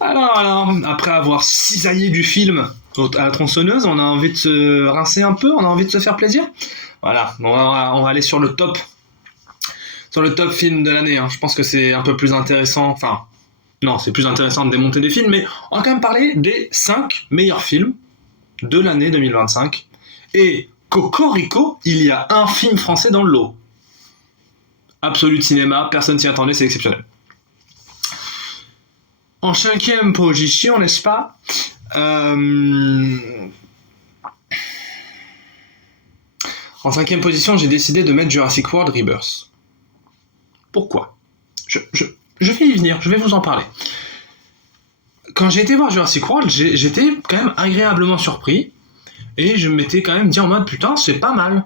Alors, après avoir cisaillé du film à la tronçonneuse, on a envie de se rincer un peu, on a envie de se faire plaisir. Voilà, on va aller sur le top film de l'année. Hein. Je pense que c'est un peu plus intéressant, enfin, non, c'est plus intéressant de démonter des films, mais on va quand même parler des 5 meilleurs films de l'année 2025. Et Cocorico, il y a un film français dans le lot. Absolu cinéma, personne s'y attendait, c'est exceptionnel. En 5e position, n'est-ce pas En 5e position, j'ai décidé de mettre Jurassic World Rebirth. Pourquoi je vais y venir, je vais vous en parler. Quand j'ai été voir Jurassic World, j'étais quand même agréablement surpris. Et je m'étais quand même dit en mode, putain, c'est pas mal.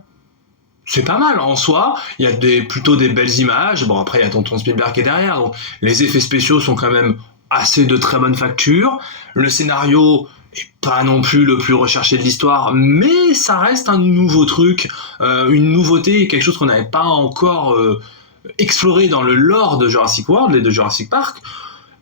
C'est pas mal en soi, il y a plutôt des belles images, bon après il y a Tonton Spielberg qui est derrière, donc les effets spéciaux sont quand même assez de très bonne facture, le scénario est pas non plus le plus recherché de l'histoire, mais ça reste un nouveau truc, une nouveauté, quelque chose qu'on n'avait pas encore exploré dans le lore de Jurassic World et de Jurassic Park.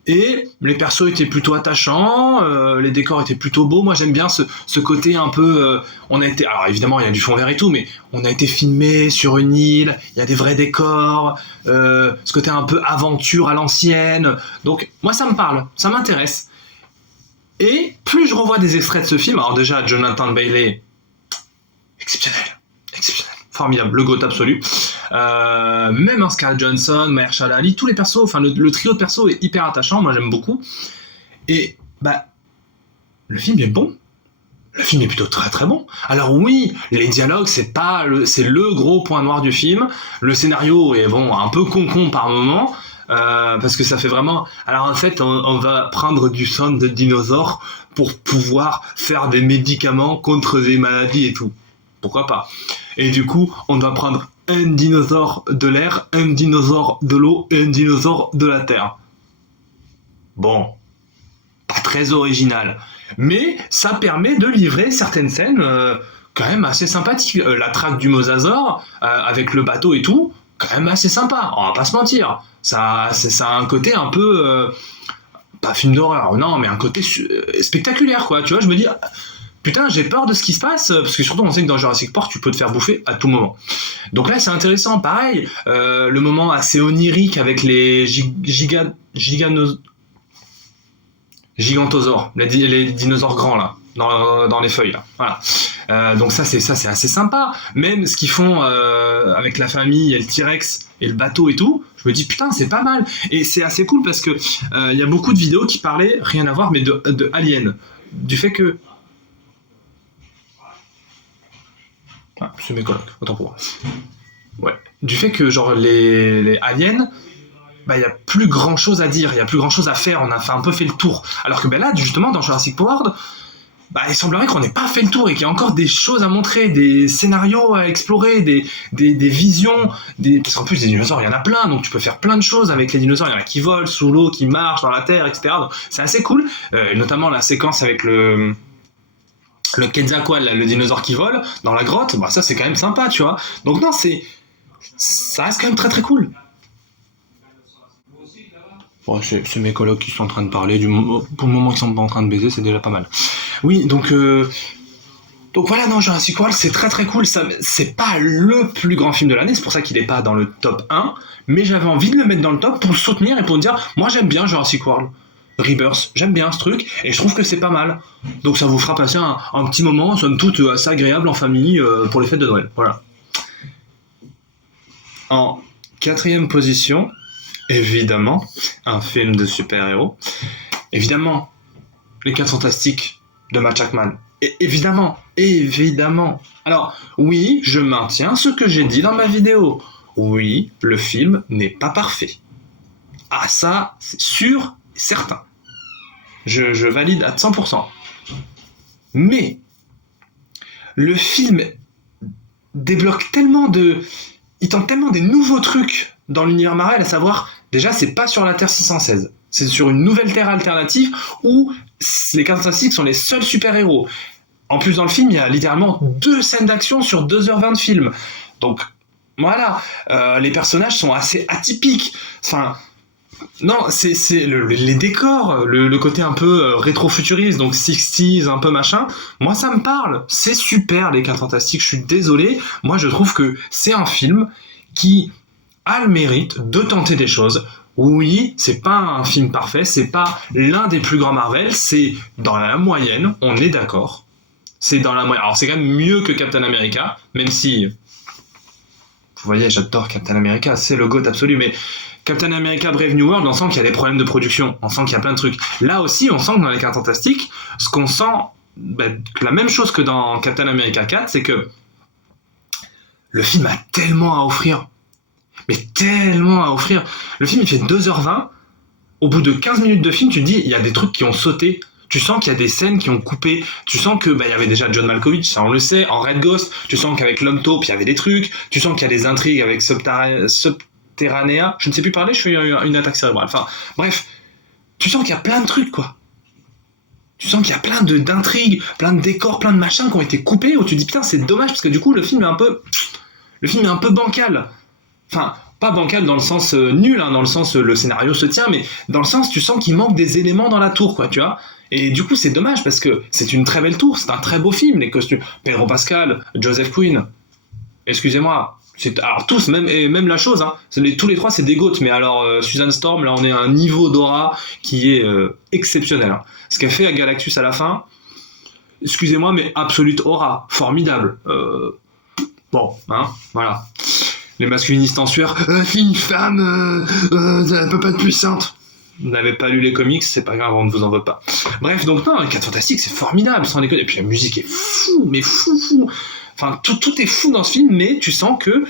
Et les persos étaient plutôt attachants, les décors étaient plutôt beaux. Moi j'aime bien ce côté un peu... on a été, alors évidemment il y a du fond vert et tout, mais on a été filmé sur une île, il y a des vrais décors, ce côté un peu aventure à l'ancienne. Donc moi ça me parle, ça m'intéresse. Et plus je revois des extraits de ce film, alors déjà Jonathan Bailey, exceptionnel, exceptionnel, formidable, le GOAT absolu. Même Scarlett Johansson, Mahershala Ali, tous les persos, enfin le trio de persos est hyper attachant, moi j'aime beaucoup. Et bah, le film est bon. Le film est plutôt très très bon. Alors oui, les dialogues c'est le gros point noir du film. Le scénario est bon, un peu con par moment. Parce que ça fait vraiment... Alors en fait, on va prendre du sang de dinosaures pour pouvoir faire des médicaments contre des maladies et tout. Pourquoi pas? Et du coup, on doit prendre un dinosaure de l'air, un dinosaure de l'eau et un dinosaure de la terre. Bon, pas très original. Mais ça permet de livrer certaines scènes quand même assez sympathiques. La traque du mosasaure, avec le bateau et tout, quand même assez sympa, on va pas se mentir. Ça a un côté un peu... pas film d'horreur, non, mais un côté spectaculaire, quoi. Tu vois, je me dis... Putain, j'ai peur de ce qui se passe, parce que surtout on sait que dans Jurassic Park, tu peux te faire bouffer à tout moment. Donc là, c'est intéressant, pareil, le moment assez onirique avec les gigantosaures, les dinosaures grands là, dans les feuilles là. Voilà. Donc ça c'est assez sympa. Même ce qu'ils font avec la famille et le T-Rex et le bateau et tout, je me dis putain c'est pas mal. Et c'est assez cool parce que il y a beaucoup de vidéos qui parlaient, rien à voir, mais de Alien. Du fait que... Ah, c'est mes colocs, autant pour moi. Ouais. Du fait que genre les aliens, bah il y a plus grand chose à dire, il y a plus grand chose à faire, on a un peu fait le tour. Alors que ben là justement dans Jurassic World, bah il semblerait qu'on n'ait pas fait le tour et qu'il y a encore des choses à montrer, des scénarios à explorer, des visions, parce qu'en plus des dinosaures il y en a plein, donc tu peux faire plein de choses avec les dinosaures, il y en a qui volent sous l'eau, qui marchent dans la terre, etc. Donc c'est assez cool, notamment la séquence avec le Quetzalcoatl, le dinosaure qui vole dans la grotte, bah ça c'est quand même sympa, tu vois. Donc non, ça reste quand même très très cool. Bon, c'est mes colocs qui sont en train de parler, pour le moment ils sont pas en train de baiser, c'est déjà pas mal. Oui, donc voilà, non, Jurassic World c'est très très cool, c'est pas le plus grand film de l'année, c'est pour ça qu'il est pas dans le top 1, mais j'avais envie de le mettre dans le top pour le soutenir et pour me dire, moi j'aime bien Jurassic World. Rebirth, j'aime bien ce truc et je trouve que c'est pas mal. Donc ça vous fera passer un petit moment, somme toute assez agréable en famille pour les fêtes de Noël. Voilà. En 4e position, évidemment, un film de super-héros. Évidemment, Les 4 Fantastiques de Matt Jackman. Et évidemment. Alors, oui, je maintiens ce que j'ai dit dans ma vidéo. Oui, le film n'est pas parfait. Ah ça, c'est sûr et certain. Je valide à 100%. Mais le film débloque tellement il tente tellement des nouveaux trucs dans l'univers Marvel, à savoir, déjà, c'est pas sur la Terre 616. C'est sur une nouvelle Terre alternative où les 4 Fantastiques sont les seuls super-héros. En plus, dans le film, il y a littéralement 2 scènes d'action sur 2h20 de film. Donc, voilà. Les personnages sont assez atypiques. Enfin... Non, c'est les décors, le côté un peu rétro-futuriste, donc 60s, un peu machin. Moi, ça me parle. C'est super, les 4 Fantastiques. Je suis désolé. Moi, je trouve que c'est un film qui a le mérite de tenter des choses. Oui, c'est pas un film parfait, c'est pas l'un des plus grands Marvel, c'est dans la moyenne, on est d'accord. C'est dans la moyenne. Alors, c'est quand même mieux que Captain America, même si, vous voyez, j'adore Captain America, c'est le GOAT absolu, mais Captain America Brave New World, on sent qu'il y a des problèmes de production, on sent qu'il y a plein de trucs. Là aussi, on sent que dans les 4 Fantastiques, ce qu'on sent, la même chose que dans Captain America 4, c'est que le film a tellement à offrir. Mais tellement à offrir. Le film, il fait 2h20. Au bout de 15 minutes de film, tu te dis, il y a des trucs qui ont sauté. Tu sens qu'il y a des scènes qui ont coupé. Tu sens que il y avait déjà John Malkovich, ça on le sait, en Red Ghost. Tu sens qu'avec l'homme taupe, il y avait des trucs. Tu sens qu'il y a des intrigues avec Subterranea. Je ne sais plus parler, je fais une attaque cérébrale. Enfin, bref. Tu sens qu'il y a plein de trucs, quoi. Tu sens qu'il y a plein d'intrigues, plein de décors, plein de machins qui ont été coupés, où tu te dis, putain, c'est dommage, parce que du coup, le film est un peu bancal. Enfin, pas bancal dans le sens nul, hein, dans le sens le scénario se tient, mais dans le sens tu sens qu'il manque des éléments dans la tour, quoi, tu vois. Et du coup, c'est dommage parce que c'est une très belle tour, c'est un très beau film, les costumes. Pedro Pascal, Joseph Quinn, excusez-moi. Alors tous, même la chose, hein, tous les trois c'est des goats, mais alors Susan Storm, là on est à un niveau d'aura qui est exceptionnel. Hein. Ce qu'elle fait à Galactus à la fin, excusez-moi, mais absolute aura, formidable. Bon, hein, voilà. Les masculinistes en sueur, c'est une femme, elle peut pas être puissante. Vous n'avez pas lu les comics, c'est pas grave, on ne vous en veut pas. Bref, donc non, les 4 Fantastiques, c'est formidable, sans déconner. Et puis la musique est fou, mais fou. Enfin, tout est fou dans ce film, mais tu sens que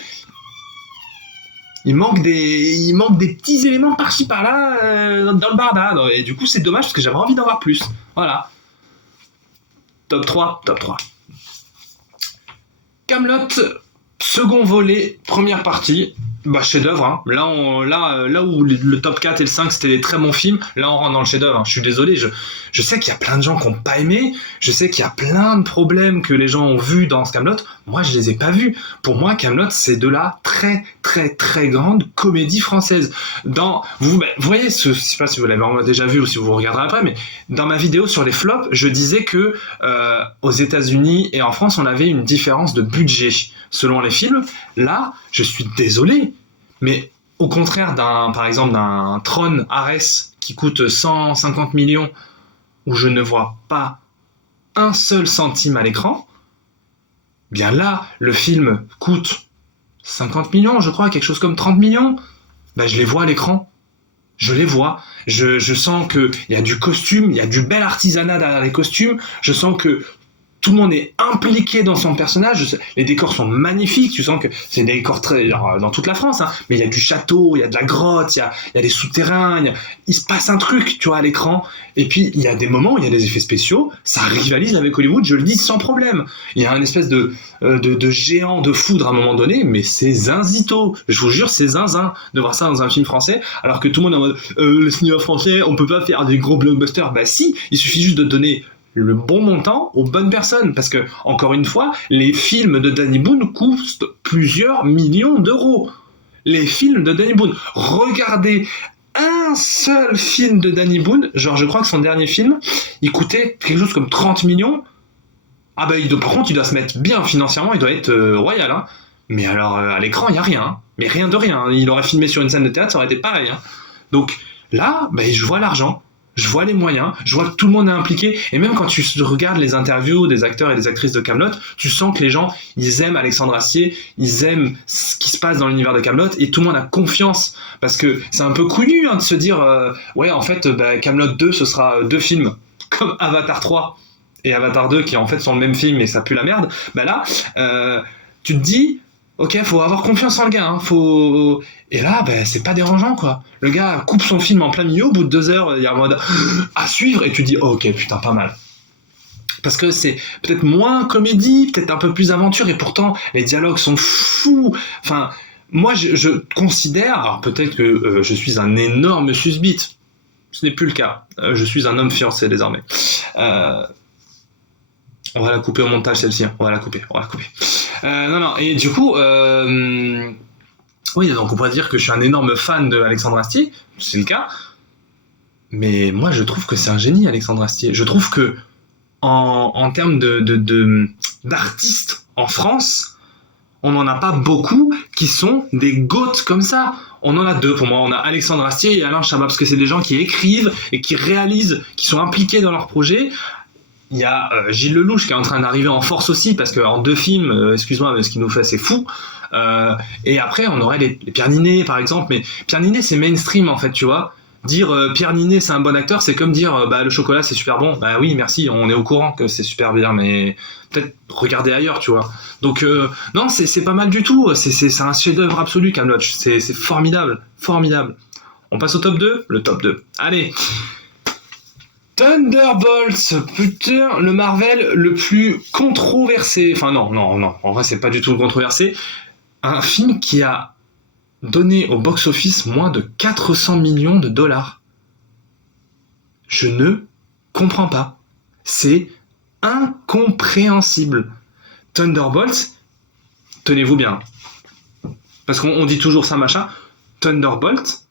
il manque des petits éléments par-ci par-là dans le barda. Et du coup, c'est dommage parce que j'avais envie d'en voir plus. Voilà. Top 3. Kaamelott. Second volet, première partie, chef-d'œuvre. Hein. Là où le top 4 et le 5 c'était des très bons films, là on rentre dans le chef-d'œuvre. Hein. Je suis désolé, je sais qu'il y a plein de gens qui n'ont pas aimé, je sais qu'il y a plein de problèmes que les gens ont vus dans ce Kaamelott. Moi, je les ai pas vus. Pour moi, Kaamelott, c'est de la très très très grande comédie française. Vous voyez, je sais pas si vous l'avez déjà vu ou si vous regarderez après, mais dans ma vidéo sur les flops, je disais que aux États-Unis et en France, on avait une différence de budget selon les films. Là, je suis désolé, mais au contraire par exemple d'un Tron Ares qui coûte 150 millions, où je ne vois pas un seul centime à l'écran, bien là, le film coûte 50 millions, je crois, quelque chose comme 30 millions, je les vois à l'écran. Je les vois. Je sens qu'il y a du costume, il y a du bel artisanat derrière les costumes, je sens que tout le monde est impliqué dans son personnage. Les décors sont magnifiques. Tu sens que c'est des décors dans toute la France, hein, mais il y a du château, il y a de la grotte, il y a des souterrains. Il se passe un truc, tu vois, à l'écran. Et puis il y a des moments où il y a des effets spéciaux. Ça rivalise avec Hollywood. Je le dis sans problème. Il y a une espèce de géant de foudre à un moment donné, mais c'est zinzito. Je vous jure, c'est zinzin de voir ça dans un film français, alors que tout le monde est en mode le cinéma français, on peut pas faire des gros blockbusters. Bah si, il suffit juste de donner le bon montant aux bonnes personnes, parce que encore une fois, les films de Danny Boone coûtent plusieurs millions d'euros. Les films de Danny Boone, regardez un seul film de Danny Boone, genre je crois que son dernier film, il coûtait quelque chose comme 30 millions. Ah par contre il doit se mettre bien financièrement, il doit être royal, hein. Mais alors à l'écran il y a rien, hein. Mais rien de rien. Il aurait filmé sur une scène de théâtre, ça aurait été pareil, hein. Donc là, je vois l'argent. Je vois les moyens, je vois que tout le monde est impliqué, et même quand tu regardes les interviews des acteurs et des actrices de Kaamelott, tu sens que les gens, ils aiment Alexandre Astier, ils aiment ce qui se passe dans l'univers de Kaamelott, et tout le monde a confiance, parce que c'est un peu couillu de se dire, ouais en fait, Kaamelott 2, ce sera 2 films, comme Avatar 3 et Avatar 2, qui en fait sont le même film, mais ça pue la merde. Là, tu te dis, ok, faut avoir confiance en le gars, hein, Et là, c'est pas dérangeant, quoi. Le gars coupe son film en plein milieu, au bout de 2 heures, il y a un mode à suivre, et tu dis, oh, ok, putain, pas mal. Parce que c'est peut-être moins comédie, peut-être un peu plus aventure, et pourtant, les dialogues sont fous. Enfin, moi, je considère, alors peut-être que je suis un énorme susbite, ce n'est plus le cas. Je suis un homme fiancé, désormais. On va la couper au montage, celle-ci, hein. On va la couper. Non, et du coup... Oui, donc on pourrait dire que je suis un énorme fan de Alexandre Astier, c'est le cas, mais moi je trouve que c'est un génie, Alexandre Astier. Je trouve que en termes d'artistes en France, on n'en a pas beaucoup qui sont des goats comme ça. On en a deux pour moi. On a Alexandre Astier et Alain Chabat, parce que c'est des gens qui écrivent et qui réalisent, qui sont impliqués dans leurs projets. Il y a Gilles Lelouch qui est en train d'arriver en force aussi, parce qu'en 2 films, excuse-moi, mais ce qu'il nous fait, c'est fou. Et après, on aurait les Pierre Niney, par exemple. Mais Pierre Niney, c'est mainstream, en fait, tu vois. Dire Pierre Niney, c'est un bon acteur, c'est comme dire bah, le chocolat, c'est super bon. Bah oui, merci, on est au courant que c'est super bien, mais peut-être regarder ailleurs, tu vois. Donc, non, c'est pas mal du tout. C'est un chef-d'œuvre absolu, Kaamelott. C'est formidable, formidable. On passe au top 2 ? Le top 2. Allez. Thunderbolts, putain, le Marvel le plus controversé. Enfin, non, en vrai, c'est pas du tout controversé. Un film qui a donné au box-office moins de 400 millions de dollars. Je ne comprends pas. C'est incompréhensible. Thunderbolts, tenez-vous bien. Parce qu'on dit toujours ça, machin. Thunderbolts,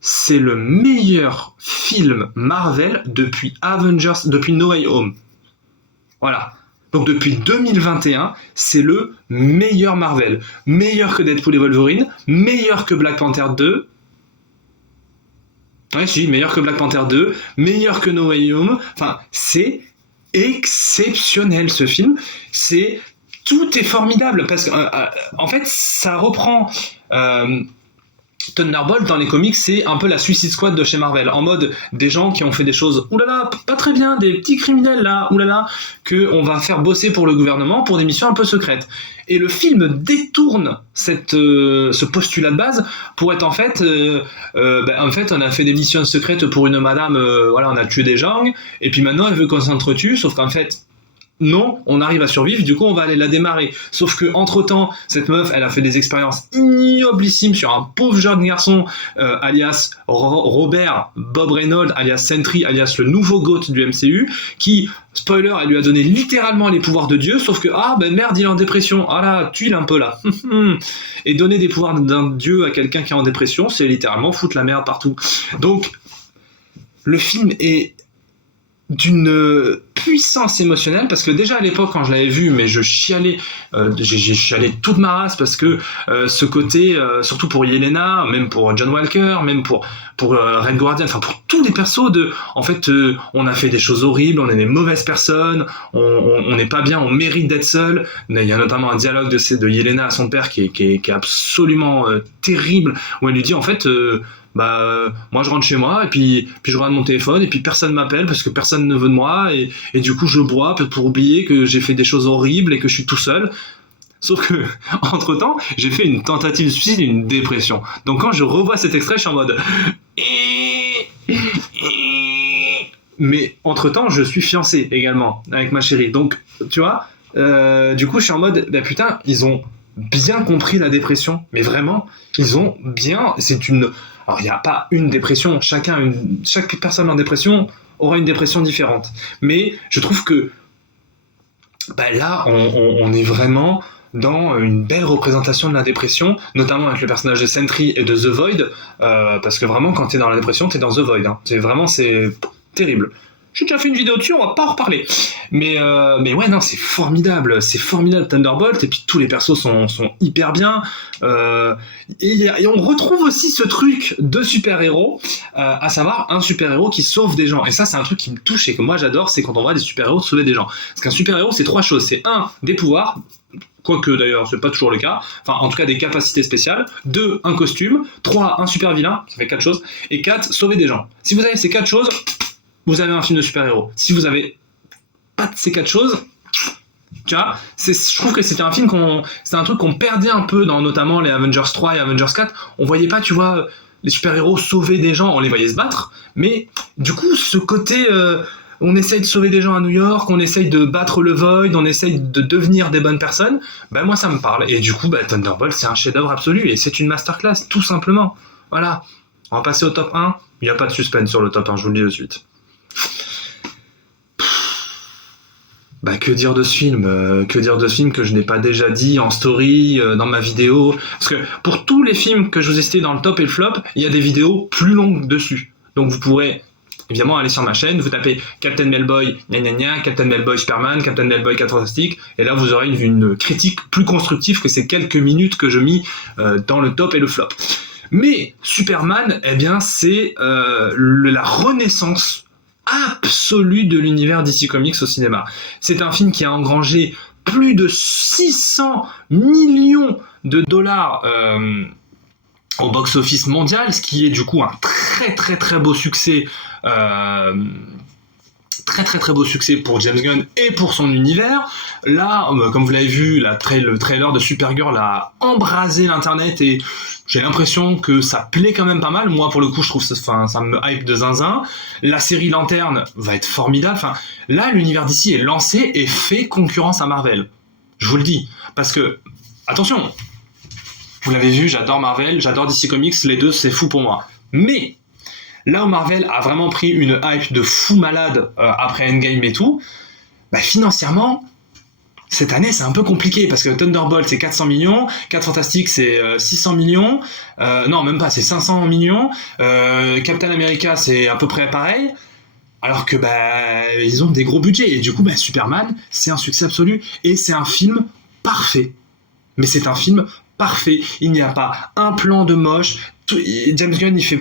c'est le meilleur film Marvel depuis Avengers, depuis No Way Home. Voilà. Donc depuis 2021, c'est le meilleur Marvel. Meilleur que Deadpool et Wolverine, meilleur que Black Panther 2. Ouais, si, meilleur que Black Panther 2, meilleur que No Way Home. Enfin, c'est exceptionnel ce film. Tout est formidable parce que en fait, ça reprend. Thunderbolt dans les comics, c'est un peu la Suicide Squad de chez Marvel, en mode des gens qui ont fait des choses oulala pas très bien, des petits criminels là, oulala, que on va faire bosser pour le gouvernement pour des missions un peu secrètes. Et le film détourne ce postulat de base pour être en fait, en fait, on a fait des missions secrètes pour une madame, voilà, on a tué des gens, et puis maintenant elle veut qu'on s'entretue, sauf qu'en fait non, on arrive à survivre, du coup on va aller la démarrer. Sauf que entre temps, cette meuf, elle a fait des expériences ignoblissimes sur un pauvre jeune garçon, alias Robert Bob Reynolds, alias Sentry, alias le nouveau GOAT du MCU, qui, spoiler, elle lui a donné littéralement les pouvoirs de Dieu, sauf que, merde, il est en dépression, là, tuile un peu là. Et donner des pouvoirs d'un Dieu à quelqu'un qui est en dépression, c'est littéralement foutre la merde partout. Donc, le film est d'une puissance émotionnelle, parce que déjà à l'époque quand je l'avais vu, mais je chialais, j'ai chialé toute ma race, parce que ce côté, surtout pour Yelena, même pour John Walker, même pour Red Guardian, enfin pour tous les persos en fait, on a fait des choses horribles, on est des mauvaises personnes, on n'est pas bien, on mérite d'être seul. Il y a notamment un dialogue de Yelena à son père qui est absolument terrible, où elle lui dit en fait moi je rentre chez moi et puis je regarde mon téléphone et puis personne m'appelle parce que personne ne veut de moi, et du coup je bois pour oublier que j'ai fait des choses horribles et que je suis tout seul. Sauf que, entre temps, j'ai fait une tentative de suicide et une dépression. Donc quand je revois cet extrait, je suis en mode mais entre temps je suis fiancé également avec ma chérie, donc tu vois, du coup je suis en mode putain, ils ont bien compris la dépression, mais vraiment ils ont bien, alors il n'y a pas une dépression, chaque personne en dépression aura une dépression différente, mais je trouve que là on est vraiment dans une belle représentation de la dépression, notamment avec le personnage de Sentry et de The Void, parce que vraiment quand t'es dans la dépression, t'es dans The Void, hein. C'est terrible. J'ai déjà fait une vidéo dessus, on va pas en reparler. Mais ouais, non, c'est formidable Thunderbolt, et puis tous les persos sont hyper bien. Et on retrouve aussi ce truc de super-héros, à savoir un super-héros qui sauve des gens. Et ça, c'est un truc qui me touche et que moi j'adore, c'est quand on voit des super-héros sauver des gens. Parce qu'un super-héros, c'est 3 choses. C'est 1, des pouvoirs, quoique d'ailleurs c'est pas toujours le cas, enfin en tout cas des capacités spéciales, 2, un costume, 3, un super vilain, ça fait 4 choses, et 4, sauver des gens. Si vous avez ces 4 choses, vous avez un film de super-héros. Si vous avez pas ces 4 choses, tu vois, je trouve que c'était un film c'est un truc qu'on perdait un peu dans notamment les Avengers 3 et Avengers 4. On voyait pas, tu vois, les super-héros sauver des gens, on les voyait se battre, mais du coup, ce côté, on essaye de sauver des gens à New York, on essaye de battre le Void, on essaye de devenir des bonnes personnes, moi ça me parle. Et du coup, Thunderbolt, c'est un chef-d'œuvre absolu, et c'est une masterclass, tout simplement. Voilà. On va passer au top 1. Il n'y a pas de suspense sur le top 1, je vous le dis de suite. Bah, que dire de ce film Que dire de ce film que je n'ai pas déjà dit en story, dans ma vidéo? Parce que pour tous les films que je vous ai cités dans le top et le flop, il y a des vidéos plus longues dessus. Donc vous pourrez évidemment aller sur ma chaîne, vous tapez Captain Melboy, gna gna gna, Captain Melboy Superman, Captain Melboy 4 Fantastiques, et là vous aurez une critique plus constructive que ces quelques minutes que je mis dans le top et le flop. Mais Superman, eh bien c'est la renaissance absolue de l'univers DC Comics au cinéma. C'est un film qui a engrangé plus de 600 millions de dollars au box-office mondial, ce qui est du coup un très très très beau succès, très beau succès pour James Gunn et pour son univers. Là, comme vous l'avez vu, le trailer de Supergirl a embrasé l'internet et j'ai l'impression que ça plaît quand même pas mal. Moi, pour le coup, je trouve ça me hype de zinzin. La série Lanterne va être formidable. Enfin, là, l'univers d'ici est lancé et fait concurrence à Marvel. Je vous le dis. Parce que, attention, vous l'avez vu, j'adore Marvel, j'adore DC Comics, les deux, c'est fou pour moi. Mais, là où Marvel a vraiment pris une hype de fou malade après Endgame et tout, bah, financièrement, cette année, c'est un peu compliqué parce que Thunderbolt, c'est 400 millions, 4 Fantastiques, c'est 600 millions, non, même pas, c'est 500 millions, Captain America, c'est à peu près pareil, alors que bah, ils ont des gros budgets. Et du coup, bah, Superman, c'est un succès absolu et c'est un film parfait. Mais c'est un film parfait. Il n'y a pas un plan de moche. James Gunn, il fait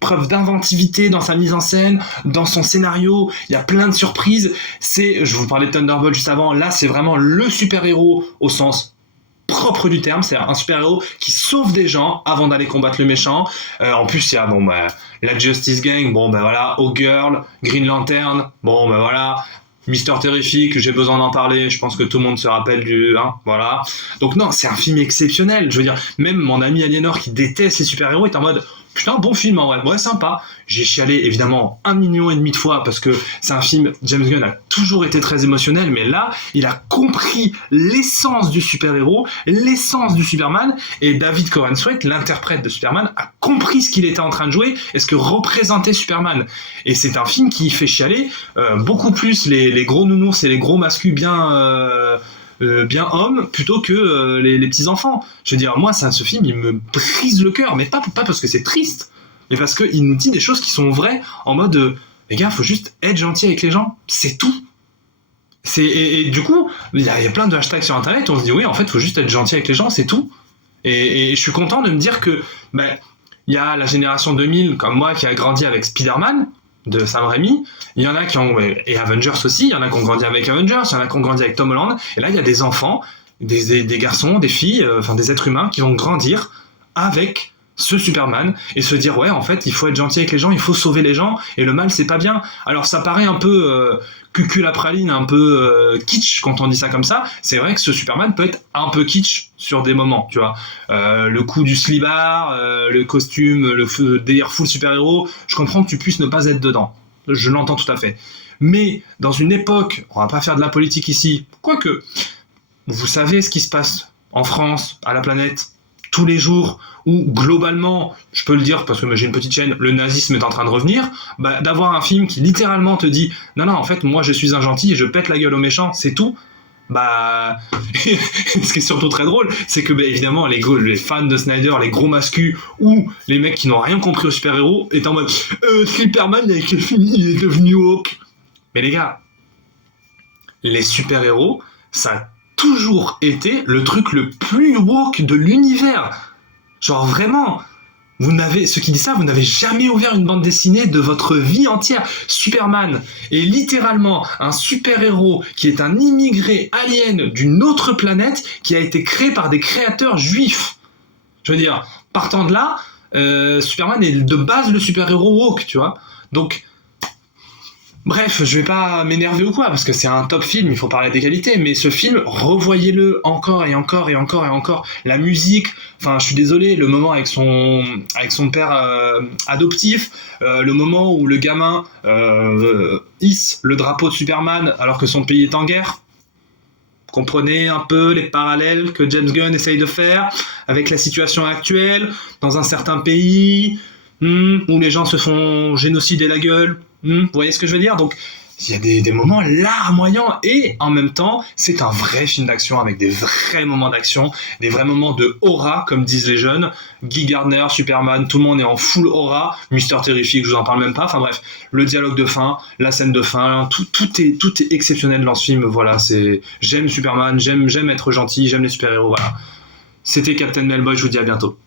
preuve d'inventivité dans sa mise en scène, dans son scénario, il y a plein de surprises. Je vous parlais de Thunderbolt juste avant, là c'est vraiment le super-héros au sens propre du terme, c'est un super-héros qui sauve des gens avant d'aller combattre le méchant. En plus il y a la Justice Gang, Hawkgirl, Green Lantern, Mister Terrific, j'ai besoin d'en parler, je pense que tout le monde se rappelle voilà. Donc non, c'est un film exceptionnel, je veux dire, même mon ami Aliénor qui déteste les super-héros est en mode putain, bon film en vrai, ouais, sympa. J'ai chialé évidemment 1,5 million de fois parce que c'est un film, James Gunn a toujours été très émotionnel, mais là, il a compris l'essence du super-héros, l'essence du Superman, et David Corenswet, l'interprète de Superman, a compris ce qu'il était en train de jouer et ce que représentait Superman. Et c'est un film qui fait chialer beaucoup plus les gros nounours et les gros mascus bien hommes plutôt que les petits enfants. Je veux dire, moi, ce film, il me brise le cœur, mais pas parce que c'est triste, mais parce qu'il nous dit des choses qui sont vraies, en mode, les gars, faut juste être gentil avec les gens, c'est tout. Et du coup, il y a plein de hashtags sur internet, on se dit, oui, en fait, faut juste être gentil avec les gens, c'est tout. Et je suis content de me dire que, il y a la génération 2000, comme moi, qui a grandi avec Spider-Man, de Sam Raimi, il y en a qui ont, et Avengers aussi, il y en a qui ont grandi avec Avengers, il y en a qui ont grandi avec Tom Holland, et là il y a des enfants, des garçons, des filles, des êtres humains qui vont grandir avec ce Superman et se dire ouais en fait il faut être gentil avec les gens, il faut sauver les gens et le mal c'est pas bien. Alors ça paraît un peu cuculapraline, un peu kitsch quand on dit ça comme ça. C'est vrai que ce Superman peut être un peu kitsch sur des moments, tu vois. Le coup du slibard, le costume, le délire full super-héros, je comprends que tu puisses ne pas être dedans. Je l'entends tout à fait. Mais dans une époque, on va pas faire de la politique ici, quoique, vous savez ce qui se passe en France, à la planète, tous les jours, où globalement, je peux le dire parce que j'ai une petite chaîne, le nazisme est en train de revenir, d'avoir un film qui littéralement te dit « Non, en fait, moi je suis un gentil et je pète la gueule aux méchants, c'est tout », ce qui est surtout très drôle, c'est que évidemment les fans de Snyder, les gros mascus ou les mecs qui n'ont rien compris aux super-héros est en mode Superman avec le film il est devenu woke. Mais les gars, les super-héros, ça a toujours été le truc le plus woke de l'univers. Genre vraiment, ceux qui disent ça, vous n'avez jamais ouvert une bande dessinée de votre vie entière. Superman est littéralement un super-héros qui est un immigré alien d'une autre planète qui a été créé par des créateurs juifs. Je veux dire, partant de là, Superman est de base le super-héros woke, tu vois. Donc, bref, je vais pas m'énerver ou quoi, parce que c'est un top film, il faut parler des qualités, mais ce film, revoyez-le encore et encore et encore et encore. La musique, je suis désolé, le moment avec son père adoptif, le moment où le gamin hisse le drapeau de Superman alors que son pays est en guerre. Comprenez un peu les parallèles que James Gunn essaye de faire avec la situation actuelle dans un certain pays où les gens se font génocider la gueule. Vous voyez ce que je veux dire? Donc Il y a des moments larmoyants et en même temps, c'est un vrai film d'action avec des vrais moments d'action, des vrais moments de aura, comme disent les jeunes. Guy Gardner, Superman, tout le monde est en full aura. Mister Terrific, je vous en parle même pas. Enfin bref, le dialogue de fin, la scène de fin, tout est exceptionnel dans ce film. Voilà, j'aime Superman, j'aime être gentil, j'aime les super-héros. Voilà. C'était Captain Melboy, je vous dis à bientôt.